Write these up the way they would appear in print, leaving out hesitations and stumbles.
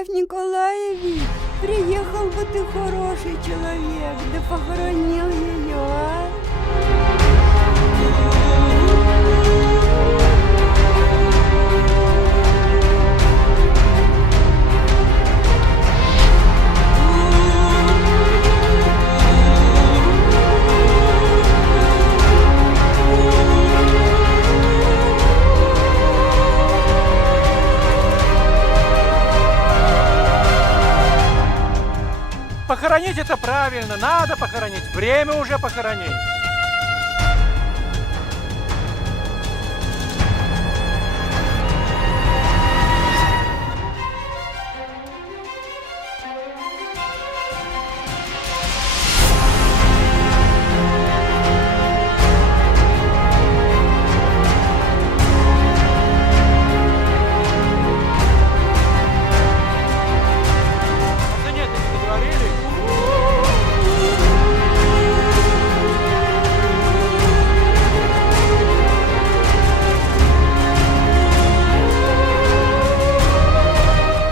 Лев Николаевич, приехал бы ты, хороший человек, да похоронил ее, а? Похоронить это правильно, надо похоронить, время уже похоронить.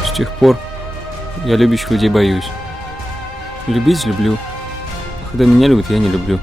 С тех пор я любящих людей боюсь. Любить люблю, а когда меня любят, я не люблю.